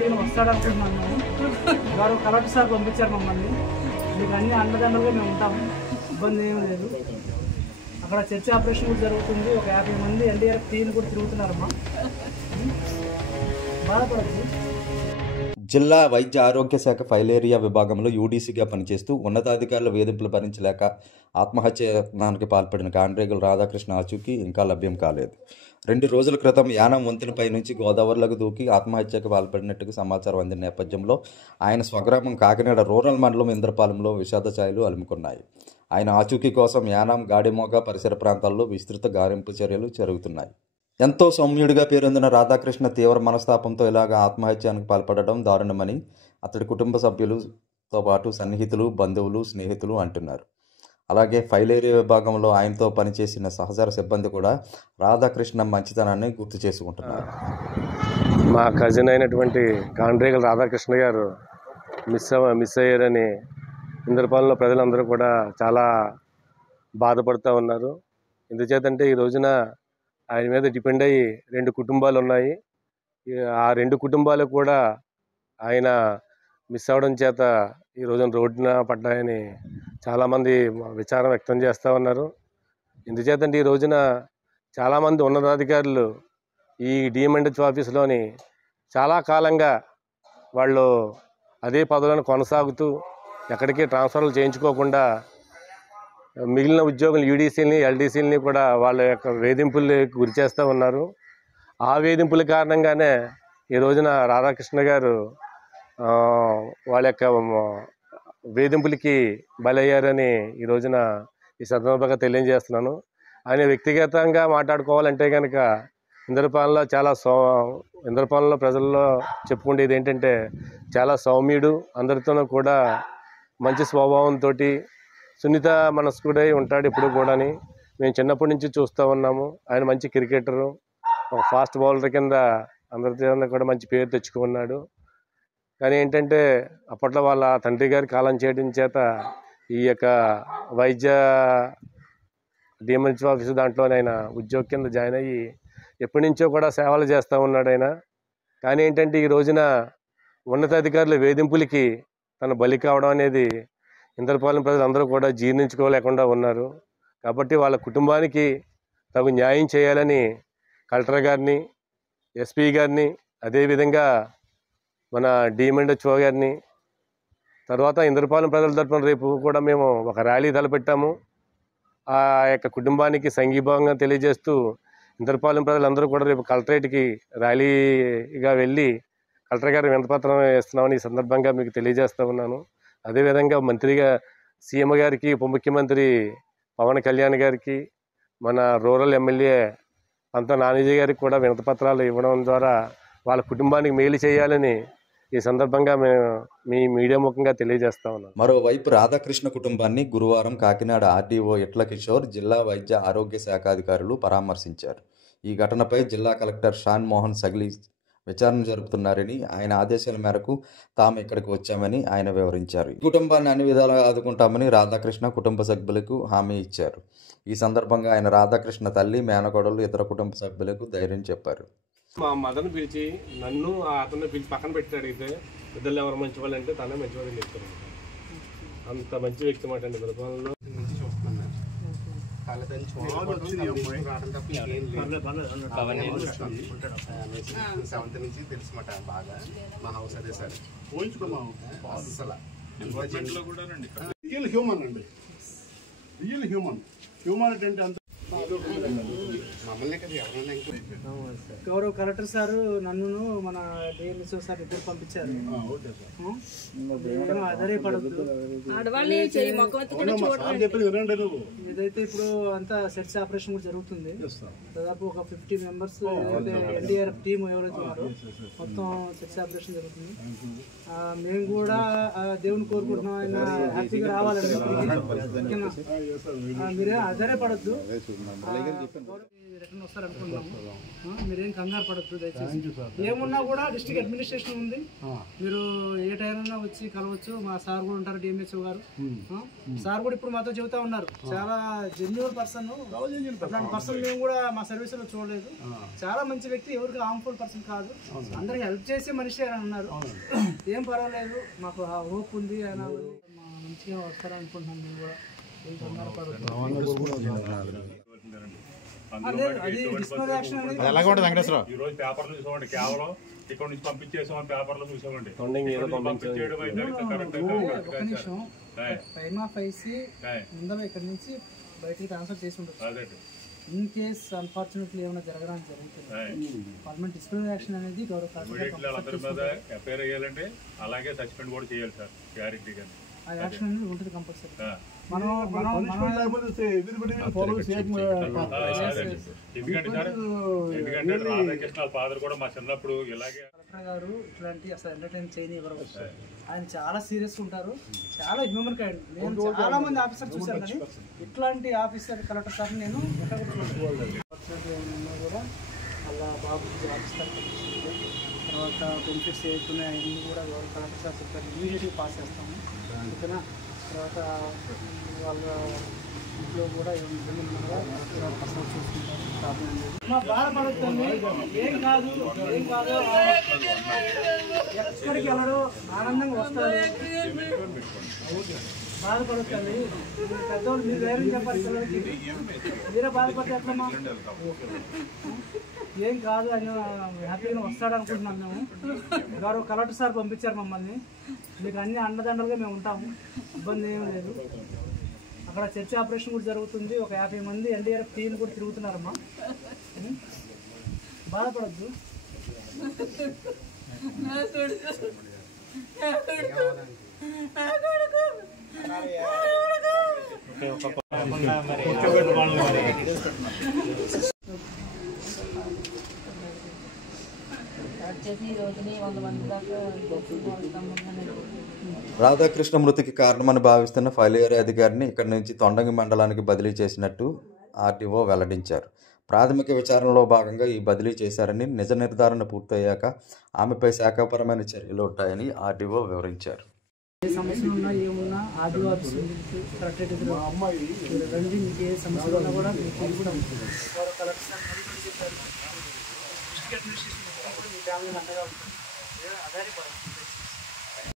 హ్యాపీగా వస్తాడనుకుంటున్నాను నేను. వారు కలెక్టర్ సార్ పంపించారు మమ్మల్ని. మీకు అన్ని అండదండలుగా మేము ఉంటాము, ఇబ్బంది ఏం లేదు. అక్కడ చర్చ ఆపరేషన్ కూడా జరుగుతుంది. ఒక 50 మంది ఎన్డీఆర్ఎఫ్ టీం కూడా తిరుగుతున్నారమ్మా. బాధపడద్దు. జిల్లా వైద్య ఆరోగ్య శాఖ ఫైలేరియా విభాగంలో యూడీసీగా పనిచేస్తూ ఉన్నతాధికారుల వేధింపులు భరించలేక ఆత్మహత్యకి పాల్పడిన కాండ్రేగుల రాధాకృష్ణ ఆచూకీ ఇంకా లభ్యం కాలేదు. 2 రోజుల క్రితం యానం వంతెనపై నుంచి గోదావరిలోకి దూకి ఆత్మహత్యకు పాల్పడినట్టుగా సమాచారం అందిన నేపథ్యంలో ఆయన స్వగ్రామం కాకినాడ రూరల్ మండలం ఇంద్రపాలెంలో విషాద ఛాయలు అలుముకున్నాయి. ఆయన ఆచూకీ కోసం యానం, గాడిమోగ పరిసర ప్రాంతాల్లో విస్తృత గాలింపు చర్యలు జరుగుతున్నాయి. ఎంతో సౌమ్యుడిగా పేరొందిన రాధాకృష్ణ తీవ్ర మనస్తాపంతో ఇలాగ ఆత్మహత్యానికి పాల్పడడం దారుణమని అతడి కుటుంబ సభ్యులతో పాటు సన్నిహితులు, బంధువులు, స్నేహితులు అంటున్నారు. అలాగే ఫైలేరియా విభాగంలో ఆయనతో పనిచేసిన సహచర సిబ్బంది కూడా రాధాకృష్ణ మంచితనాన్ని గుర్తు చేసుకుంటున్నారు. మా కజిన్ అయినటువంటి కాండ్రేగుల రాధాకృష్ణ గారు మిస్ అయ్యారని ఇంద్రపాలెంలో ప్రజలందరూ కూడా చాలా బాధపడుతూ ఉన్నారు. ఎందుచేతంటే ఈ రోజున ఆయన మీద డిపెండ్ అయ్యి 2 కుటుంబాలు ఉన్నాయి. ఆ 2 కుటుంబాలు కూడా ఆయన మిస్ అవ్వడం చేత ఈ రోజున రోడ్డున పడ్డాయని చాలామంది విచారం వ్యక్తం చేస్తూ ఉన్నారు. ఎందుచేతంటే ఈ రోజున చాలామంది ఉన్నతాధికారులు ఈ డిఎంఎండ్హెచ్ ఆఫీసులోని చాలా కాలంగా వాళ్ళు అదే పదవులను కొనసాగుతూ ఎక్కడికి ట్రాన్స్ఫర్లు చేయించుకోకుండా మిగిలిన ఉద్యోగులు యూడీసీలని, ఎల్డీసీలని కూడా వాళ్ళ యొక్క వేధింపులకు గురి చేస్తూ ఉన్నారు. ఆ వేధింపుల కారణంగానే ఈ రోజున రాధాకృష్ణ గారు వాళ్ళ యొక్క వేధింపులకి బలయ్యారని ఈ రోజున ఈ సందర్భంగా తెలియజేస్తున్నాను. ఆయన వ్యక్తిగతంగా మాట్లాడుకోవాలంటే కనుక ఇంద్రపాలెంలో ప్రజల్లో చెప్పుకునేది ఏంటంటే చాలా సౌమ్యుడు, అందరితోనూ కూడా మంచి స్వభావంతో సున్నిత మనస్కుడై ఉంటాడు ఎప్పుడు కూడాని. మేము చిన్నప్పటి నుంచి చూస్తూ ఉన్నాము. ఆయన మంచి క్రికెటరు, ఒక ఫాస్ట్ బౌలర్ కింద అందరితో కూడా మంచి పేరు తెచ్చుకున్నాడు. కానీ ఏంటంటే అప్పట్లో వాళ్ళ తండ్రి గారి కాలం చేయడం చేత ఈ యొక్క వైద్య డిఎంహెచ్ ఆఫీసు దాంట్లోనైనా ఉద్యోగ కింద జాయిన్ అయ్యి ఎప్పటి నుంచో కూడా సేవలు చేస్తూ ఉన్నాడు ఆయన. కానీ ఏంటంటే ఈ రోజున ఉన్నతాధికారుల వేధింపులకి తన బలి కావడం అనేది ఇంద్రపాలెం ప్రజలందరూ కూడా జీర్ణించుకోలేకుండా ఉన్నారు. కాబట్టి వాళ్ళ కుటుంబానికి తగు న్యాయం చేయాలని కలెక్టర్ గారిని, ఎస్పీ గారిని, అదేవిధంగా మన డిఎంఎండ్హెచ్ఓ గారిని, తర్వాత ఇంద్రపాలెం ప్రజల తరఫున రేపు కూడా మేము ఒక ర్యాలీ తలపెట్టాము. ఆ యొక్క కుటుంబానికి సంఘీభావంగా తెలియజేస్తూ ఇంద్రపాలెం ప్రజలందరూ కూడా రేపు కలెక్టరేట్కి ర్యాలీగా వెళ్ళి కలెక్టర్ గారి వినతిపత్రం ఇస్తున్నామని ఈ సందర్భంగా మీకు తెలియజేస్తూ ఉన్నాను. అదేవిధంగా మంత్రిగా సీఎం గారికి, ఉప ముఖ్యమంత్రి పవన్ కళ్యాణ్ గారికి, మన రూరల్ ఎమ్మెల్యే పంత నానిజీ గారికి కూడా వినతిపత్రాలు ఇవ్వడం ద్వారా వాళ్ళ కుటుంబానికి మేలు చేయాలని ఈ సందర్భంగా మేము మీ మీడియా ముఖంగా తెలియజేస్తా ఉన్నాం. మరోవైపు రాధాకృష్ణ కుటుంబాన్ని గురువారం కాకినాడ ఆర్డీఓ ఇట్ల కిషోర్, జిల్లా వైద్య ఆరోగ్య శాఖ అధికారులు పరామర్శించారు. ఈ ఘటనపై జిల్లా కలెక్టర్ షాన్ మోహన్ సగిలి విచారణ జరుపుతున్నారని, ఆయన ఆదేశాల మేరకు తాము ఇక్కడికి వచ్చామని ఆయన వివరించారు. ఈ కుటుంబాన్ని అన్ని విధాలుగా ఆదుకుంటామని రాధాకృష్ణ కుటుంబ సభ్యులకు హామీ ఇచ్చారు. ఈ సందర్భంగా ఆయన రాధాకృష్ణ తల్లి, మేనకోడలు, ఇతర కుటుంబ సభ్యులకు ధైర్యం చెప్పారు. మా మదర్ని పిలిచి నన్ను అతన్ని పిలిచి పక్కన పెట్టి అడిగితే ఇద్దరు ఎవరు మంచి వాళ్ళు అంటే తనే మంచి వాళ్ళని చెప్తారు. అంత మంచి వ్యక్తి మాట అండి. నిర్మాణంలో సెవెంత్ నుంచి తెలుసు మాట బాగా. మా హౌస్ అదే సార్. రియల్ హ్యూమన్ అండి, రియల్ హ్యూమన్. హ్యూమానిటీ అంటే అంత గౌరవ కలెక్టర్ సార్ నన్ను మన డిఎంఎస్ఓ సార్ ఇద్దరు పంపించారు. ఆధారపడద్దు. ఏదైతే ఇప్పుడు అంతా సెర్చ్ ఆపరేషన్ కూడా జరుగుతుంది. దాదాపు ఒక 50 మెంబర్స్ ఎన్డీఆర్ఎఫ్ టీం ఎవరైతే ఉన్నారో మొత్తం సెర్చ్ ఆపరేషన్ జరుగుతుంది. మేము కూడా దేవుని కోరుకుంటున్నాం, ఆయన హ్యాపీగా రావాలండి. మీరే ఆధారపడద్దు. రిటర్న్ వస్తారు అనుకుంటున్నాము. మీరేం కంగారు పడద్దు దయచేసి. ఏమున్నా కూడా డిస్ట్రిక్ట్ అడ్మినిస్ట్రేషన్ ఉంది, మీరు ఏ టైంలో వచ్చి కలవచ్చు. మా సార్ కూడా ఉంటారు, డిఎంహెచ్ఓ గారు. సార్ కూడా ఇప్పుడు మాతో చెబుతా ఉన్నారు, చాలా జెన్యూన్ పర్సన్, అట్లాంటి పర్సన్ మేము కూడా మా సర్వీసులో చూడలేదు. చాలా మంచి వ్యక్తి, ఎవరికి హార్మ్ఫుల్ పర్సన్ కాదు, అందరికి హెల్ప్ చేసే మనిషి అని అన్నారు. ఏం పర్వాలేదు, మాకు హోప్ ఉంది. ఆయన మంచిగా వస్తారనుకుంటున్నాం. మేము కూడా ఏం కంగారు పడదు. ఈ రోజు పేపర్లు చూసామండి, కేవలం ఇక్కడ నుంచి పంపించేసాం, పేపర్లో చూసామండి. ముందర ఇక్కడ నుంచి బయటికి ట్రాన్స్ఫర్ చేసి ఉంటుంది. ఇన్ కేస్ అన్ఫార్చునేట్లీ ఏమైనా జరగడానికి జరుగుతుంది, పర్మనెంట్ డిసిప్లినరీ యాక్షన్ అనేది అందరి మీద ఎఫ్ఐఆర్ వేయాలంటే అలాగే సస్పెండ్ కూడా చేయాలి సార్, గ్యారెంటీగా ఆ యాక్షన్ అనేది ఉంటుంది కంపల్సరీ. ఎందుకంటే రాధాకృష్ణ ఫాదర్ కూడా మా చిన్నప్పుడు ఇలాగే. కలెక్టర్ గారు ఇట్లాంటి అసలు ఎంటర్టైన్ చేయని ఎవరు, ఆయన చాలా సీరియస్ ఉంటారు, చాలా హ్యూమన్ కైండ్. నేను చాలా మంది ఆఫీసర్ చూశాను, కానీ ఇట్లాంటి ఆఫీసర్ కలెక్టర్ సార్ నేను ఎక్కడ కూడా అలా బాబు ఆఫీసర్ తర్వాత బెనిఫిట్స్ ఏవైతున్నాయి అన్నీ కూడా కలెక్టర్ సార్ చెప్పారు, ఇమీడియట్గా పాస్ చేస్తాము. ఓకేనా? తర్వాత వాళ్ళ ఇంట్లో కూడా ఏం ఇబ్బంది ఉన్నా పర్సనల్ చూసుకుంటారు, ప్రాబ్లం లేదు. మా బాధపడుతుంది, ఏం కాదు ఏం కాదు, ఎక్కడికి వెళ్ళడు, ఆనందంగా వస్తారు. బాధపడుతుంది పెద్దవాళ్ళు, మీరు వేరే చెప్పాలి పిల్లలకి, మీరే బాధపడితే ఎట్లమ్మా? ఏం కాదు, ఆయన హ్యాపీగా వస్తాడు అనుకుంటున్నాం మేము. గారు కలెక్టర్ సార్ పంపించారు మమ్మల్ని, మీకు అన్ని అండదండలుగా మేము ఉంటాము, ఇబ్బంది ఏమీ లేదు. అక్కడ చర్చ్ ఆపరేషన్ కూడా జరుగుతుంది, ఒక 50 మంది ఎన్డీఆర్ఎఫ్ టీం కూడా తిరుగుతున్నారమ్మా. బాధపడద్దు. రాధాకృష్ణ మృతికి కారణమని భావిస్తున్న ఫైల్ ఏరియా అధికారిని ఇక్కడి నుంచి తొండంగి మండలానికి బదిలీ చేసినట్టు ఆర్టీఓ వెల్లడించారు. ప్రాథమిక విచారణలో భాగంగా ఈ బదిలీ చేశారని, నిజ నిర్ధారణ పూర్తయ్యాక ఆమెపై శాఖాపరమైన చర్యలు ఉంటాయని ఆర్టీఓ వివరించారు. ఏ సమస్యలు ఉన్నా ఏమున్నా ఆర్టీఓ ఆఫీస్ కలెక్టరేట్ రండి, మీకు ఏ సమస్యలు ఉన్నా కూడా మీకు కూడా కలెక్టర్ సార్ చెప్పారు. డిస్ట్రిక్ట్ అడ్మినిస్ట్రేషన్ కూడా మీ ఫ్యామిలీ అండగా ఉంటుంది, అదే పడుతుంది.